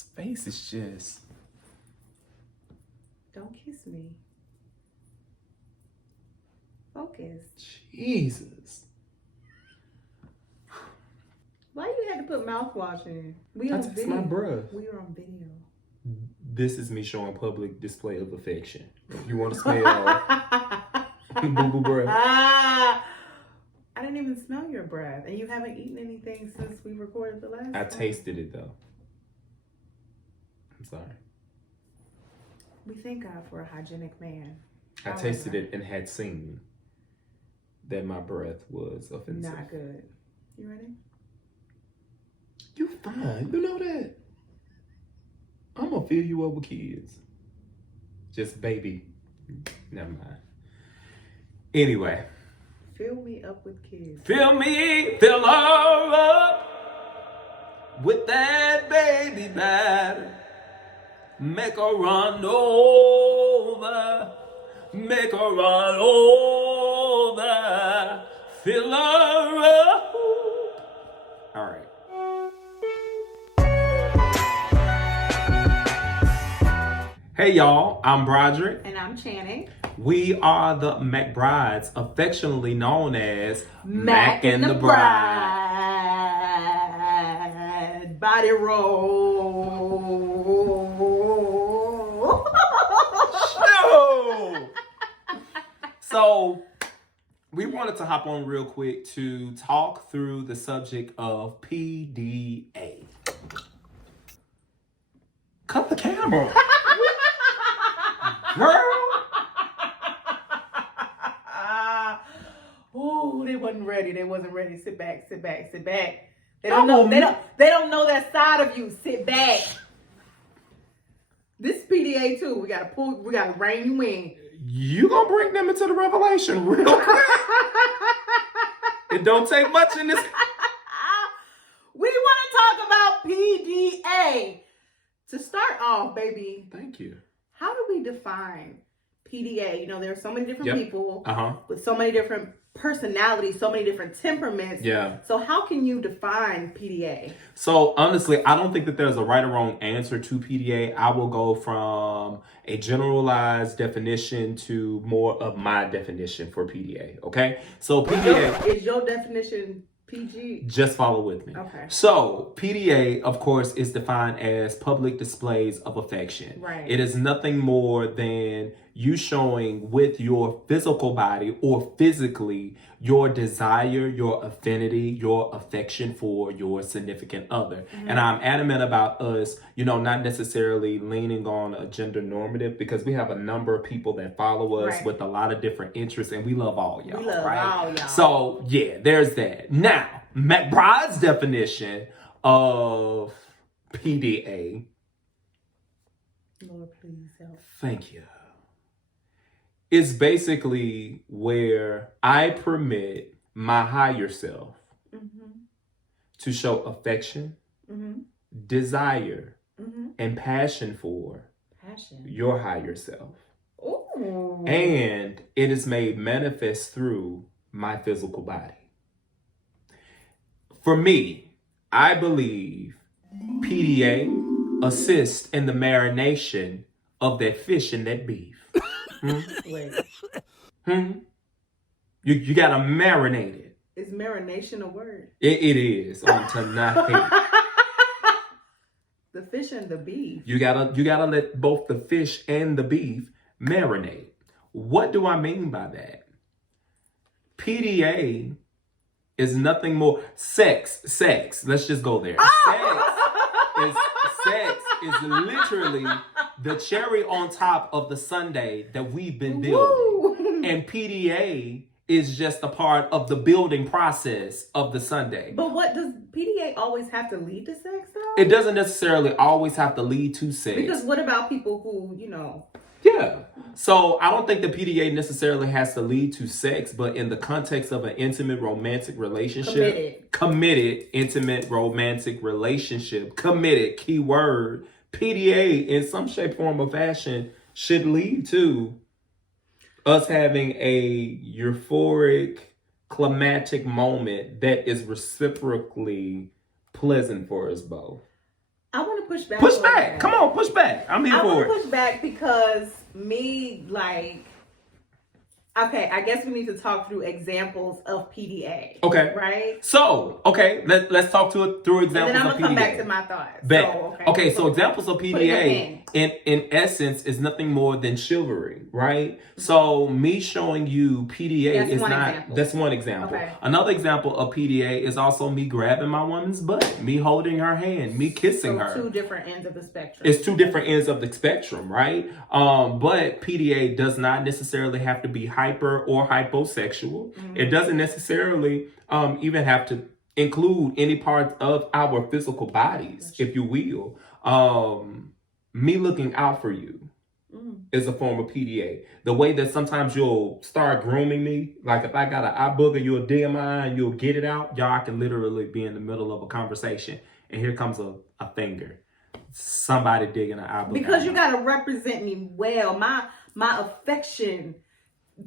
His face is just... Don't kiss me. Focus. Jesus. Why you had to put mouthwash in? That's my breath. We are on video. This is me showing public display of affection. If you want to smell boo-boo breath. I didn't even smell your breath. And you haven't eaten anything since we recorded the last I time. tasted it, though. I'm sorry. We thank God for a hygienic man. I tasted it and had seen that my breath was offensive. Not good. You ready? You fine. You know that. I'm going to fill you up with kids. Just baby. Never mind. Anyway. Fill me up with kids. Fill her up with that baby batter. Make her run over. Make her run over. Fill her up. All right. Hey y'all, I'm Broderick. And I'm Channing. We are the McBrides, affectionately known as Mac and the Bride. Body roll. No! So, we wanted to hop on real quick to talk through the subject of PDA. Cut the camera. Girl. Ooh, they wasn't ready. They wasn't ready. Sit back, sit back, sit back. They don't know. They don't know that side of you. Sit back. This PDA too. We gotta rein you in. You gonna bring them into the revelation real quick. It don't take much in this. We want to talk about PDA. To start off, baby. Thank you. How do we define PDA? You know, there are so many different people with so many different personalities, so many different temperaments. Yeah. So how can you define PDA? So honestly, I don't think that there's a right or wrong answer to PDA. I will go from a generalized definition to more of my definition for PDA. Okay. So PDA is your definition PG? Just follow with me. Okay. So PDA, of course, is defined as public displays of affection. Right. It is nothing more than you showing with your physical body or physically your desire, your affinity, your affection for your significant other. And I'm adamant about us, not necessarily leaning on a gender normative, because we have a number of people that follow us with a lot of different interests, and we love all y'all. We love all y'all. So yeah, there's that. Now, McBride's definition of PDA. Lord, please help. Thank you. It's basically where I permit my higher self to show affection, desire, and passion for your higher self. Ooh. And it is made manifest through my physical body. For me, I believe PDA assists in the marination of that fish and that beef. Wait. You gotta marinate it. Is marination a word? It is on tonight. The fish and the beef. You gotta let both the fish and the beef marinate. What do I mean by that? PDA is nothing more sex. Let's just go there. Sex is literally the cherry on top of the sundae that we've been building. And PDA is just a part of the building process of the sundae. But what does PDA always have to lead to sex though? It doesn't necessarily always have to lead to sex. Because what about people who, Yeah. So I don't think the PDA necessarily has to lead to sex, but in the context of an intimate romantic relationship, committed intimate romantic relationship, committed, keyword, PDA in some shape, form, or fashion should lead to us having a euphoric, climatic moment that is reciprocally pleasant for us both. I want to push back. Push back. Come on, push back. I'm here for it. I want to push back because me, like, okay, I guess we need to talk through examples of PDA. Okay. Right? So, okay, let's talk through examples of PDA. And then I'm going to come back to my thoughts. So examples of PDA, in essence, is nothing more than chivalry, right? Mm-hmm. So me showing you PDA that's one example. Okay. Another example of PDA is also me grabbing my woman's butt, me holding her hand, me kissing her. Two different ends of the spectrum. It's two different ends of the spectrum, right? But PDA does not necessarily have to be hyper or hyposexual. Mm-hmm. It doesn't necessarily even have to include any parts of our physical bodies, if you will. Me looking out for you is a form of PDA. The way that sometimes you'll start grooming me, like if I got an eye booger, you'll dig in my eye and you'll get it out. Y'all, I can literally be in the middle of a conversation and here comes a finger. Somebody digging an eye booger. Because you gotta represent me well. My affection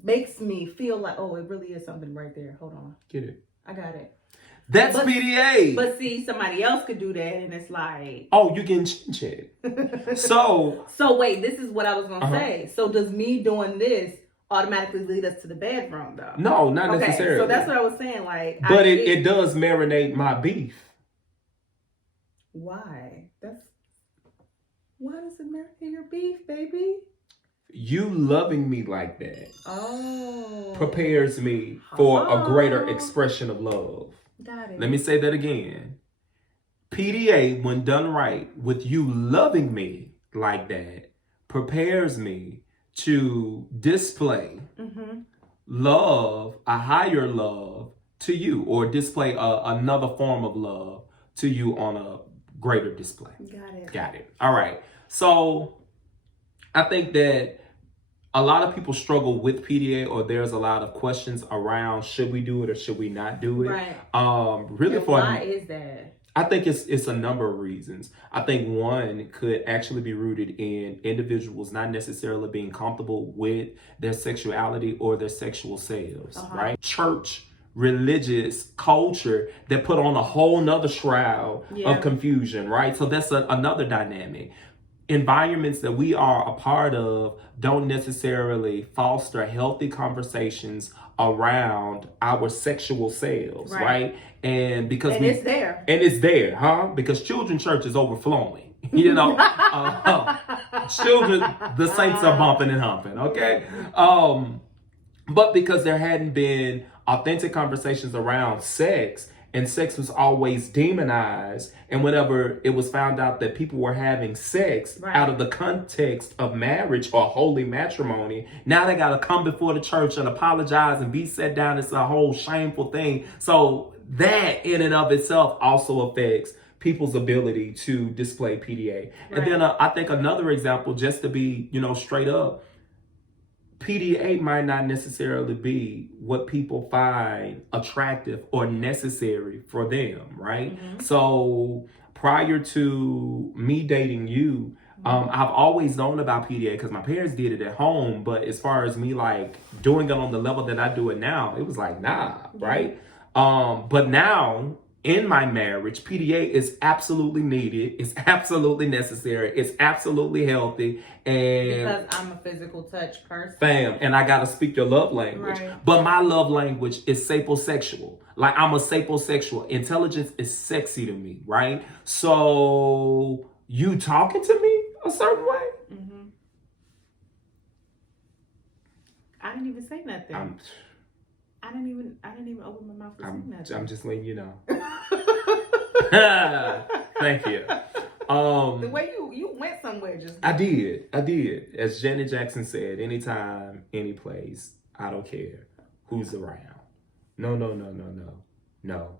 makes me feel like, oh, it really is something right there. Hold on. Get it. I got it. That's PDA. But see, somebody else could do that, and it's like, oh, you getting chin-checked. So wait, this is what I was gonna say. So does me doing this automatically lead us to the bedroom, though? No, not necessarily. So that's what I was saying. Like, but it does marinate my beef. Why? Why does it marinate your beef, baby? You loving me like that prepares me for a greater expression of love. Got it. Let me say that again. PDA, when done right, with you loving me like that, prepares me to display love, a higher love to you, or display another form of love to you on a greater display. Got it. All right. So I think that a lot of people struggle with PDA, or there's a lot of questions around should we do it or should we not do it. Right. Why is that? I think it's a number of reasons. I think one could actually be rooted in individuals not necessarily being comfortable with their sexuality or their sexual selves, right? Church, religious culture that put on a whole nother shroud of confusion, right? So that's another dynamic. Environments that we are a part of don't necessarily foster healthy conversations around our sexual selves, right? And because it's there. And it's there, huh? Because children's church is overflowing. You know, children, the saints are bumping and humping, okay? But because there hadn't been authentic conversations around sex, and sex was always demonized, and whenever it was found out that people were having sex out of the context of marriage or holy matrimony, now they got to come before the church and apologize and be set down. It's a whole shameful thing. So that in and of itself also affects people's ability to display PDA. And then I think another example, just to be, straight up, PDA might not necessarily be what people find attractive or necessary for them, right? So prior to me dating you, I've always known about PDA because my parents did it at home. But as far as me like doing it on the level that I do it now, it was like, nah, right? But now in my marriage, PDA is absolutely needed. It's absolutely necessary. It's absolutely healthy. And because I'm a physical touch person. Bam. And I got to speak your love language. But my love language is sapiosexual. Like I'm a sapiosexual. Intelligence is sexy to me, right? So you talking to me a certain way? I didn't even say nothing. I didn't even open my mouth to say nothing. I'm just letting you know. Thank you. The way you went somewhere just now. I did. As Janet Jackson said, anytime, any place, I don't care who's around. No.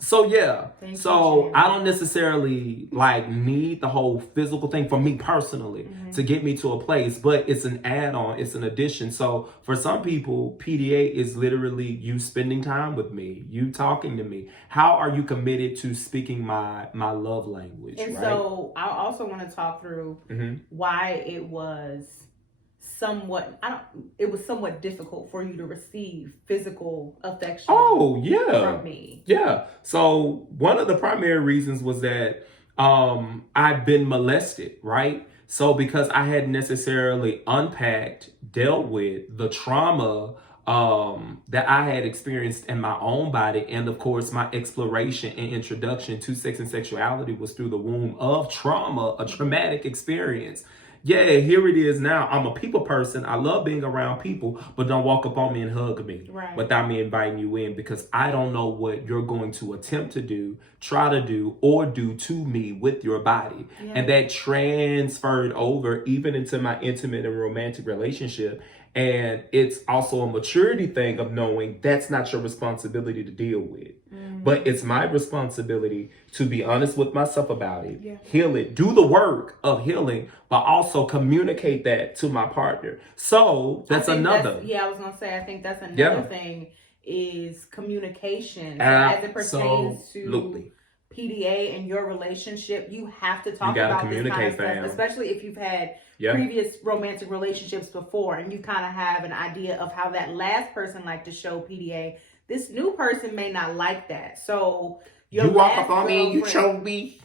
So yeah. So I don't necessarily need the whole physical thing for me personally to get me to a place, but it's an add-on, it's an addition. So for some people, PDA is literally you spending time with me, you talking to me. How are you committed to speaking my love language? And so I also want to talk through why it was somewhat difficult for you to receive physical affection from me. Yeah. So one of the primary reasons was that I've been molested, right? So because I hadn't necessarily unpacked, dealt with the trauma that I had experienced in my own body, and of course my exploration and introduction to sex and sexuality was through the womb of trauma, a traumatic experience. Yeah, here it is now. I'm a people person. I love being around people, but don't walk up on me and hug me without me inviting you in, because I don't know what you're going to attempt to do, try to do, or do to me with your body. Yeah. And that transferred over even into my intimate and romantic relationship. And it's also a maturity thing of knowing that's not your responsibility to deal with. But it's my responsibility to be honest with myself about it, heal it, do the work of healing, but also communicate that to my partner. So that's another. I was going to say, I think that's another thing is communication. So as it pertains to PDA and your relationship, you have to talk about this kind of stuff, especially if you've had previous romantic relationships before and you kind of have an idea of how that last person liked to show PDA. This new person may not like that. So you walk up on me and you show me,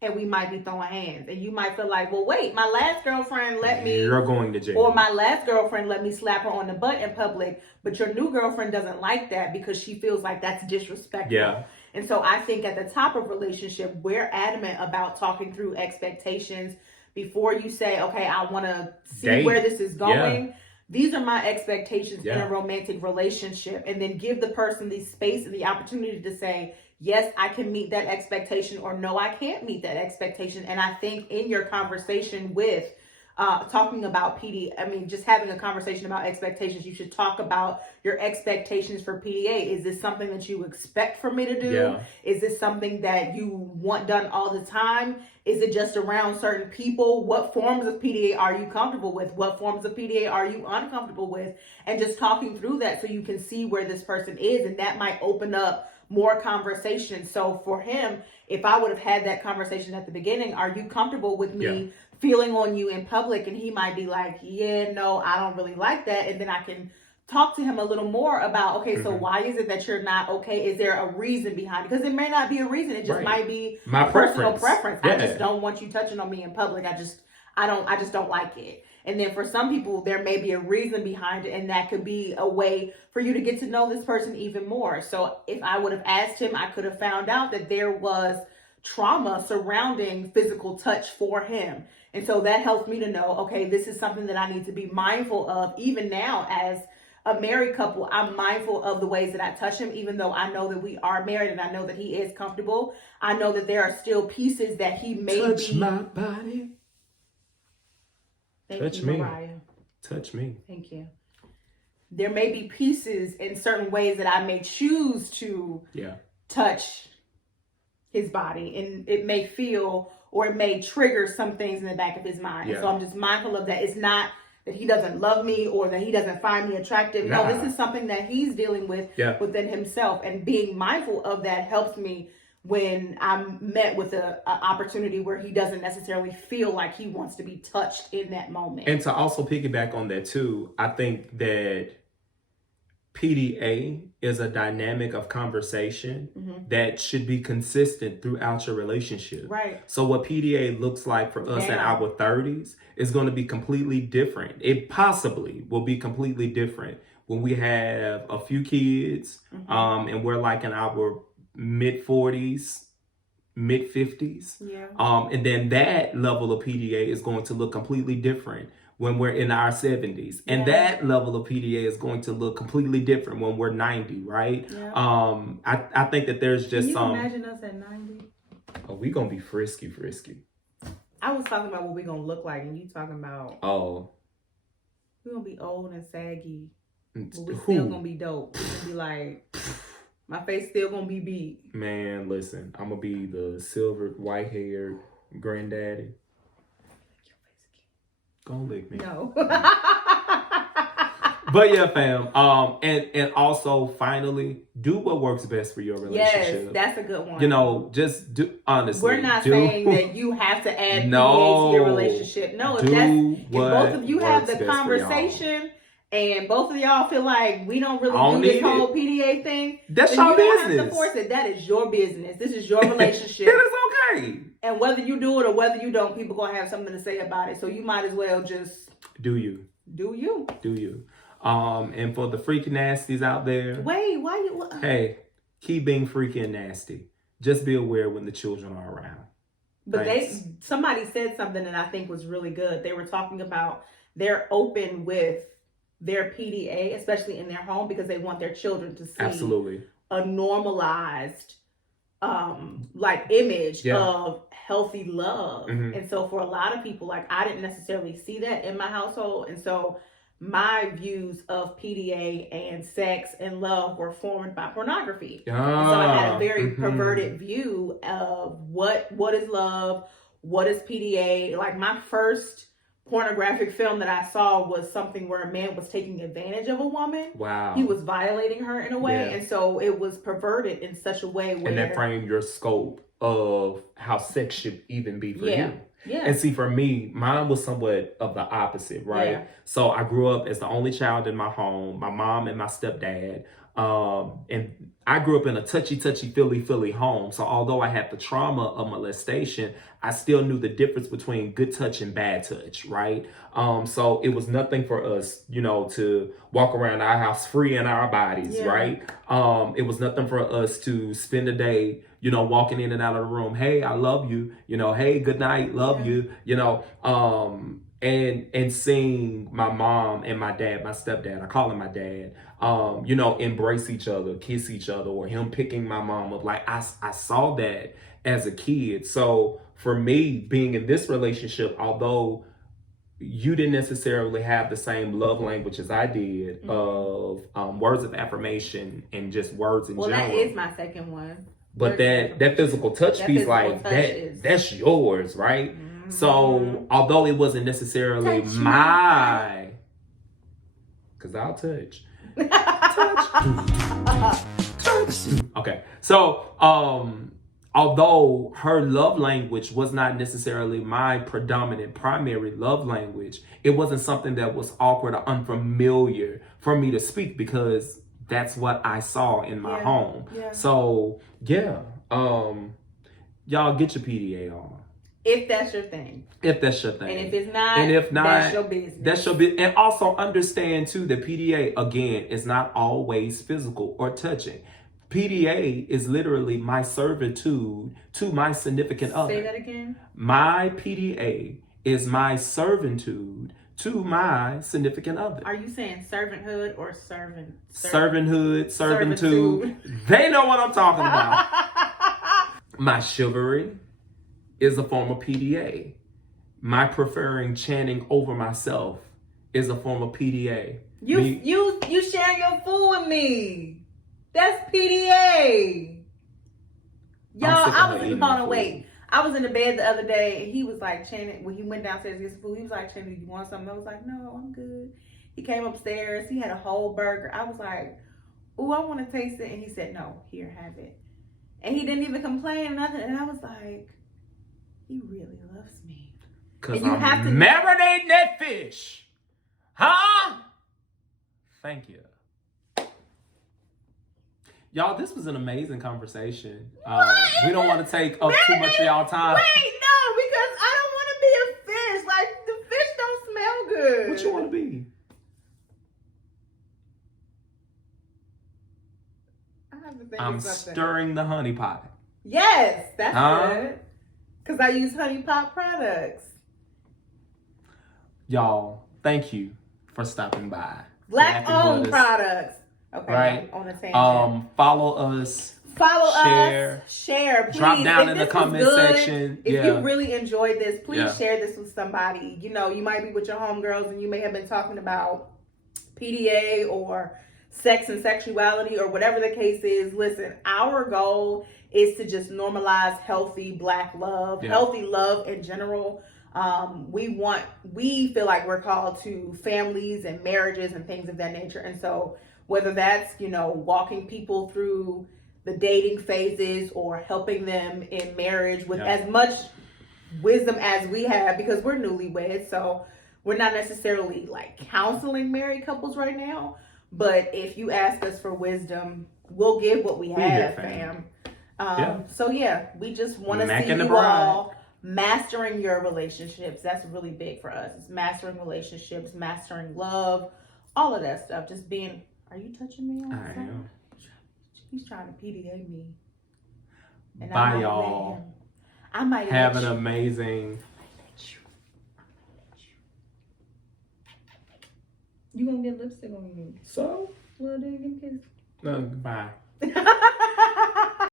and we might be throwing hands, and you might feel like, well, wait, my last girlfriend let me. You're going to jail. Or my last girlfriend let me slap her on the butt in public, but your new girlfriend doesn't like that because she feels like that's disrespectful. Yeah. And so I think at the top of relationship, we're adamant about talking through expectations before you say, okay, I want to see where this is going. Yeah. These are my expectations in a romantic relationship. And then give the person the space and the opportunity to say, yes, I can meet that expectation, or no, I can't meet that expectation. And I think in your conversation with talking about PD, just having a conversation about expectations, you should talk about your expectations for PDA. Is this something that you expect for me to do? Yeah. Is this something that you want done all the time? Is it just around certain people? What forms of PDA are you comfortable with? What forms of PDA are you uncomfortable with? And just talking through that so you can see where this person is, and that might open up more conversation. So for him, if I would have had that conversation at the beginning, are you comfortable with me feeling on you in public? And he might be like, yeah, no, I don't really like that. And then I can talk to him a little more about, okay, so why is it that you're not okay? Is there a reason behind it? Because it may not be a reason. It just might be my personal preference. Yeah. I just don't want you touching on me in public. I just don't like it. And then for some people, there may be a reason behind it, and that could be a way for you to get to know this person even more. So if I would have asked him, I could have found out that there was trauma surrounding physical touch for him. And so that helps me to know, okay, this is something that I need to be mindful of. Even now as a married couple, I'm mindful of the ways that I touch him, even though I know that we are married and I know that he is comfortable. I know that there are still pieces that he may touch my body. Thank you, Mariah. Touch me. Thank you. There may be pieces in certain ways that I may choose to touch his body, and it may feel or it may trigger some things in the back of his mind. Yeah. So I'm just mindful of that. It's not that he doesn't love me or that he doesn't find me attractive. No, this is something that he's dealing with within himself, and being mindful of that helps me when I'm met with an opportunity where he doesn't necessarily feel like he wants to be touched in that moment. And to also piggyback on that too, I think that PDA is a dynamic of conversation that should be consistent throughout your relationship. Right. So what PDA looks like for us in our 30s is going to be completely different. It possibly will be completely different when we have a few kids and we're like in our mid 40s, mid 50s. Yeah. And then that level of PDA is going to look completely different when we're in our 70s. And that level of PDA is going to look completely different when we're 90, right? Yeah. I think that there's just some... Can you imagine us at 90? Oh, we gonna be frisky. I was talking about what we gonna look like, and you talking about... Oh. We're gonna be old and saggy, but we still gonna be dope. We're gonna be like... My face still gonna be beat. Man, listen, I'm gonna be the silver, white-haired granddaddy. Don't lick me. No. But yeah, fam. And also, finally, do what works best for your relationship. Yes, that's a good one. You know, just do, honestly. We're not saying that you have to add PDA to your relationship. No, if both of you have the conversation and both of y'all feel like we don't really do this whole PDA thing, that's your business. You don't have to force it. That is your business. This is your relationship. It is okay. And whether you do it or whether you don't, people gonna have something to say about it. So you might as well just do you. And for the freaky nasties out there, wait, why you? Hey, keep being freaky and nasty. Just be aware when the children are around. But somebody said something that I think was really good. They were talking about they're open with their PDA, especially in their home, because they want their children to see a normalized image of healthy love. Mm-hmm. And so for a lot of people, like, I didn't necessarily see that in my household. And so my views of PDA and sex and love were formed by pornography. So I had a very perverted view of what is love, what is PDA. Like, my first pornographic film that I saw was something where a man was taking advantage of a woman. Wow. He was violating her in a way. Yeah. And so it was perverted in such a way where... And that framed your scope of how sex should even be for you. Yeah. And see, for me, mine was somewhat of the opposite, right? Yeah. So I grew up as the only child in my home, my mom and my stepdad. And I grew up in a touchy, feely home. So although I had the trauma of molestation, I still knew the difference between good touch and bad touch, right? So it was nothing for us, to walk around our house free in our bodies, right? It was nothing for us to spend a day, walking in and out of the room. Hey, I love you. Hey, good night, love you. And seeing my mom and my dad, my stepdad, I call him my dad, embrace each other, kiss each other, or him picking my mom up. Like, I saw that as a kid. So for me, being in this relationship, although you didn't necessarily have the same love language as I did of words of affirmation and just words in general. Well, that is my second one. But that physical touch piece, that's yours, right? Mm-hmm. So, although it wasn't necessarily because I'll touch. Okay. So, although her love language was not necessarily my predominant primary love language, it wasn't something that was awkward or unfamiliar for me to speak because that's what I saw in my home. Yeah. So, y'all get your PDA on. If that's your thing. And if it's not, that's your business. That's your business. And also understand too that PDA, again, is not always physical or touching. PDA is literally my servitude to my significant other. Say that again. My PDA is my servitude to my significant other. Are you saying servanthood or servant? Servanthood, servitude. They know what I'm talking about. My chivalry is a form of PDA. My preferring chanting over myself is a form of PDA. You sharing your food with me. That's PDA. Y'all, I was in the bed the other day and he was like chanting, when he went downstairs to get some food, he was like chanting, "You want something?" I was like, "No, I'm good." He came upstairs, he had a whole burger. I was like, "Ooh, I want to taste it." And he said, "No, here, have it." And he didn't even complain or nothing. And I was like, he really loves me. Because I'm marinating that fish. Huh? Thank you. Y'all, this was an amazing conversation. We don't want to take up too much of y'all time. Wait, no, because I don't want to be a fish. Like, the fish don't smell good. What you want to be? I have to think I'm of something. stirring the honey pot. Yes, that's good. Because I use Honey Pot products. Y'all, thank you for stopping by. Black-owned products. Okay, right? On a tangent. Follow us. Share. Please. Drop down in the comment section. If you really enjoyed this, please share this with somebody. You might be with your homegirls and you may have been talking about PDA or sex and sexuality or whatever the case is. Listen, our goal is to just normalize healthy Black love, healthy love in general. We feel like we're called to families and marriages and things of that nature. And so whether that's, walking people through the dating phases or helping them in marriage with as much wisdom as we have, because we're newlyweds. So we're not necessarily like counseling married couples right now, but if you ask us for wisdom, we'll give what we have, fam. So yeah, we just want to see you all mastering your relationships. That's really big for us. It's mastering relationships, mastering love, all of that stuff. Just being, are you touching me on I am. He's trying to PDA me. And bye, y'all. I might have an amazing. You gonna get lipstick on you? So? Well, then you can kiss. No, goodbye.